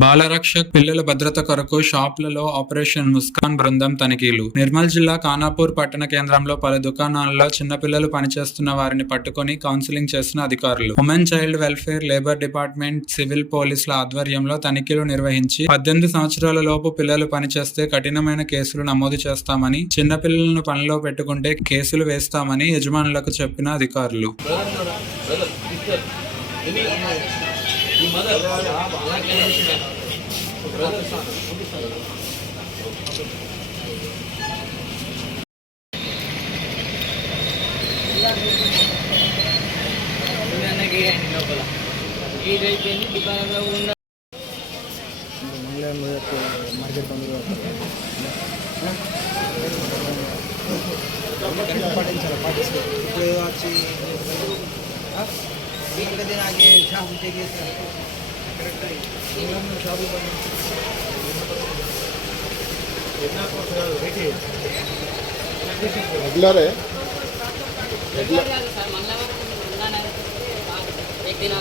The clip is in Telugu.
బాలరక్షక్ పిల్లల భద్రత కొరకు షాపులలో ఆపరేషన్ ముస్కాన్ బృందం తనిఖీలు. నిర్మల్ జిల్లా ఖానాపూర్ పట్టణ కేంద్రంలో పలు దుకాణాలలో చిన్నపిల్లలు పనిచేస్తున్న వారిని పట్టుకొని కౌన్సిలింగ్ చేసిన అధికారులు. Women child welfare, labour department, civil పోలీసుల ఆధ్వర్యంలో తనిఖీలు నిర్వహించి 18 సంవత్సరాల లోపు పిల్లలు పనిచేస్తే కఠినమైన కేసులు నమోదు చేస్తామని, చిన్నపిల్లలను పనిలో పెట్టుకుంటే కేసులు వేస్తామని యజమానులకు చెప్పిన అధికారులు. रेगुलर है एक दिन